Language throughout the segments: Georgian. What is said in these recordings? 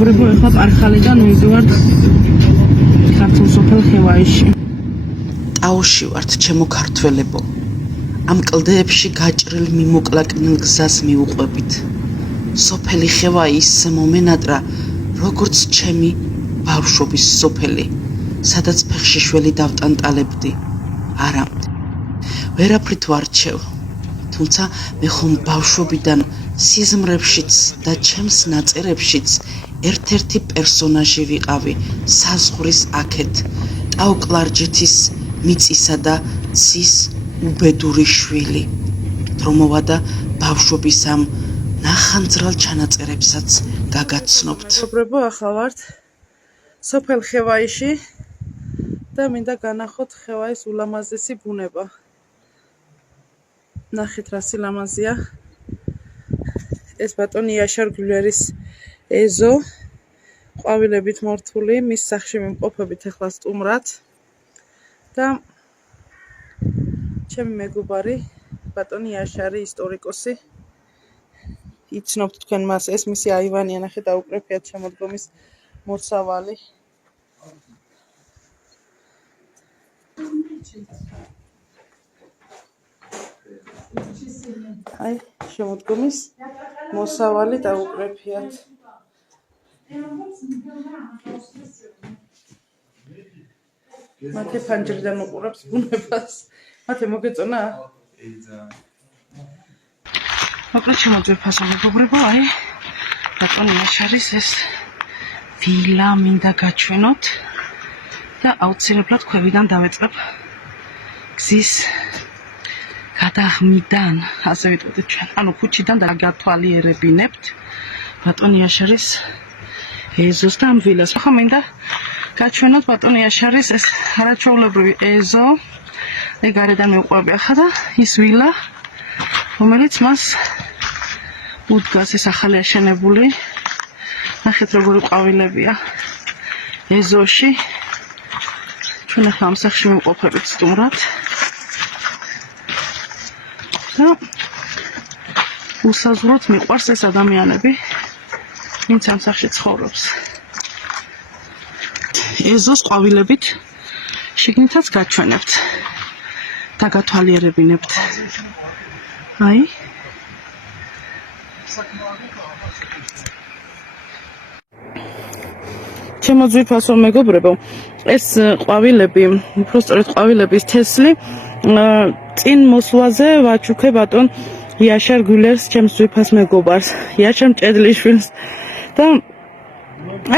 მეგობრებო, ეხლა პარხალიდან მივდივართ ქართულ სოფელ ხევაისში. ტაოში ვართ, ჩემო ქართველებო. ამ კლდეებში გაჭრილ მიმოკლაკნილ გზას მიუყვებით. სოფელი ხევაი ისე მომენატრა, როგორც ჩემი ბავშვობის სოფელი, სადაც ფეხშიშველი დავტანტალებდი. არა, ვერაფრით ვარჩევ, თუმცა მე ხომ ბავშვობიდან სიზმრებშიც და ჩემს ნაწერებშიც ერთ-ერთი პერსონაჟი ვიყავი საზღვრის აქეთ, ტაო-კლარჯეთის მიწისა და ცის უბედური შვილი. დრომოვა და ბავშვობის ამ ნახანძრალ ჩანაწერებსაც გაგაცნობთ. მეგობრებო, ახლა ვართ სოფელ ხევაისში და მინდა განახოთ ხევაის ულამაზესი ბუნება. ნახეთ რა სილამაზეა. ეს ბატონი იაშარ გულერის ეზო, ყვავილებით მორთული, მის სახლში მიმყოფებით ახლა სტუმრად და ჩემი მეგობარი ბატონი იაშარი, ისტორიკოსი. იცნობთ თქვენ მას, ეს მისი აივანია, ნახეთ აუკრეფიათ შემოდგომის მოსავალი. აი, შემოდგომის მოსავალი დაუკრეფიათ. მათე ფანჯრიდან უყურებს ბუნებას. მათე მოგეწონა? მოკლედ შემოძვირფასო მეგობრებო, აი ბატონი იაშარის ეს ვილა მინდა გაჩვენოთ და აუცილებლად ქვევიდან დავეწყებ გზის გადაღმიდან, ასე ვიტყოდეთ ჩვენ, ანუ ქუჩიდან დაგათვალიერებინებთ ბატონი იაშარის ეზოს და ამ ვილას. ახლა მინდა გაჩვენოთ ბატონი იაშარის ეს არაჩვეულებრივი ეზო. მე გარედან მივყვები ახლა და ის ვილა, რომელიც მას უდგას, ეს ახალი აშენებული. ნახეთ როგორი ყვავილებია ეზოში. ჩვენ ახლა ამ სახლში მივყოფებით სტუმრად. და უსაზღვროდ მიყვარს ეს ადამიანები, ვინც ამ სახლში ცხოვრობს. ეზოს ყვავილებით შიგნითაც გაჩვენებთ და გათვალიერებინებთ. აი ჩემო ძვირფასო მეგობრებო, ეს ყვავილები, უფრო სწორედ ყვავილების თესლი წინ მოსვლაზე ვაჩუქე ბატონ იაშარ გულერს, ჩემს ძვირფას მეგობარს, იაშარ მჭედლიშვილს და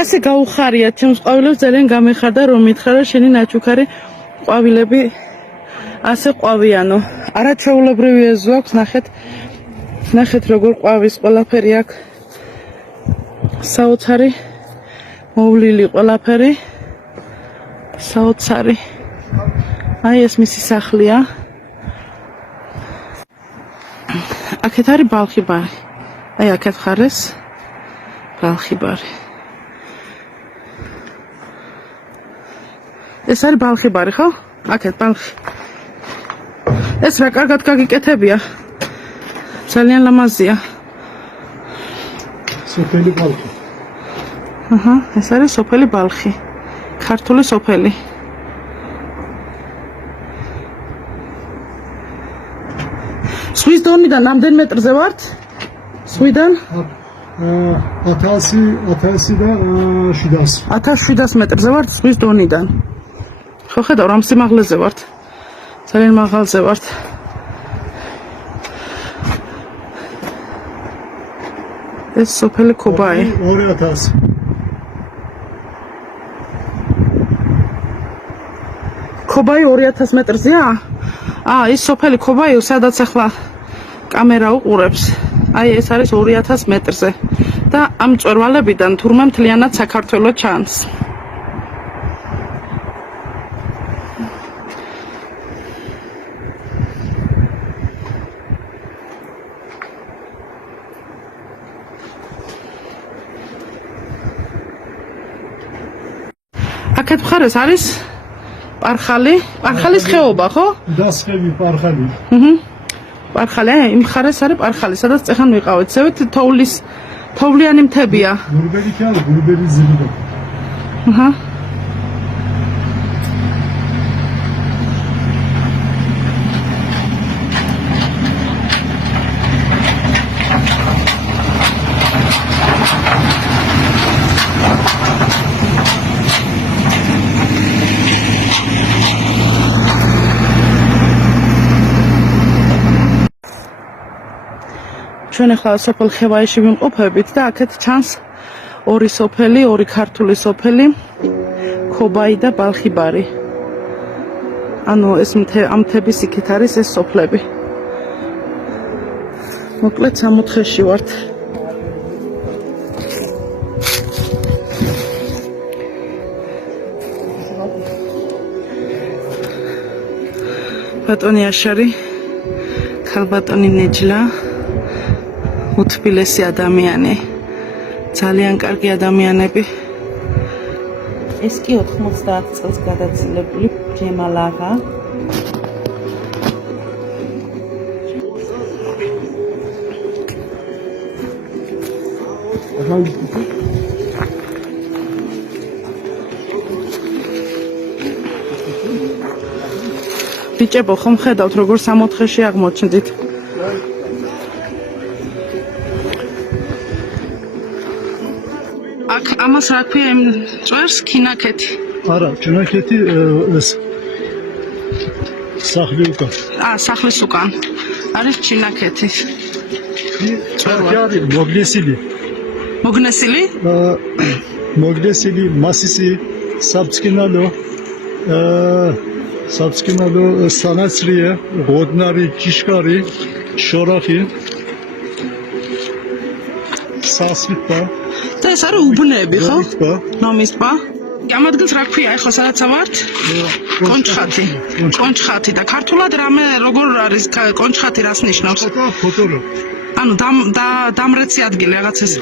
ასე გაუხარიათ ჩემს ყვავილებს, ძალიან გამეხარდა რომ მითხრა რომ შენი ნაჩუქარი ყვავილები ასე ყვავიანო. არაჩვეულებრივი ეზო აქვს, ნახეთ როგორ ყვავის ყველაფერი აქვს, საოცარი მოვლილი ყველაფერი, საოცარი. აი ეს მისი სახლია. აქეთ არის ბალხი ბარი. აი აქეთ ხარეს ბალხი ბარი. ეს არის ბალხი ბარი, ხო? აქეთ ბალხი. ეს რა კარგად გაგიკეთებია. ძალიან ლამაზია. სოფელი ბალხი. აჰა, ეს არის სოფელი ბალხი. ქართული სოფელი. სვის დონიდან რამდენ მეტრზე ვართ? სვიდან? 1000 და 700. 1700 მეტრზე ვართ სვის დონიდან. ხო ხედავ, რამ სიმაღლეზე ვართ. ძალიან მაღალზე ვართ. ეს სოფელი ქობაი. 2000. ქობაი 2000 მეტრზეა? ის სოფელი ქობაი, სადაც ახლა კამერა უყურებს. აი ეს არის 2000 მეტრზე და ამ მწვერვალებიდან თურმე მთლიანად საქართველო ჩანს. აქეთ მხარეს არის პარხალის ხეობა, ხო? დასხები პარხალი. პარხალი, იმ მხარეს არის პარხალი, სადაც წეხან ვიყავით. ზევით თოვლის თოვლიანი მთებია. გურბელი კი არა, გურბელი ზრდა. აჰა. ჩვენ ახლა სოფელ ხევაიში ვიმყოფებით და აქეთ ჩანს ორი სოფელი, ორი ქართული სოფელი, ქობაი და ბალხიბარი. ანუ ეს ამ მთების იქით არის ეს სოფლები. მოკლედ 64-ში ვართ. ბატონი აშარი, ქალბატონი ნეჯლა, უთბილესი ადამიანი, ძალიან კარგი ადამიანები. ეს კი 90 წელს გადაცილებული ჯემალ აღა. ბიჭებო, ხომ ხედავთ როგორ 64-ში აღმოჩნდით? აქ ამას რა ქვია იმ წვერს ქინაკეთი? არა, ჩუნაკეთი ეს სახლი უკან. სახლის უკან. არის ჩინაკეთი. კი არის მოგნესილი. მოგნესილი? მოგნესილი მასისი საბსკინალო საბსკინალო სანაცრია, ღოდნარი, კიშკარი, შორახი. სასვიტა. და ეს არის უბნები, ხო? ნომისპა. ნომისპა. ამ ადგილს რა ქვია ახლა სადაც ვართ? კონჩხატი. კონჩხატი და ქართულად რამე როგორ არის კონჩხატი რას ნიშნავს? ფოტორო. ანუ დამრეცი ადგილი რაღაც ეს.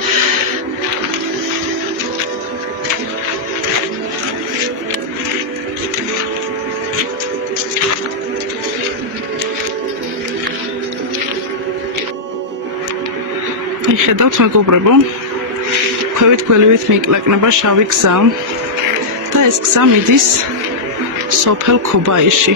ხედავთ მეგობრებო, ქვევით გველივით მიიკლაკნება შავი გზა და ეს გზა მიდის სოფელ ქობაიში.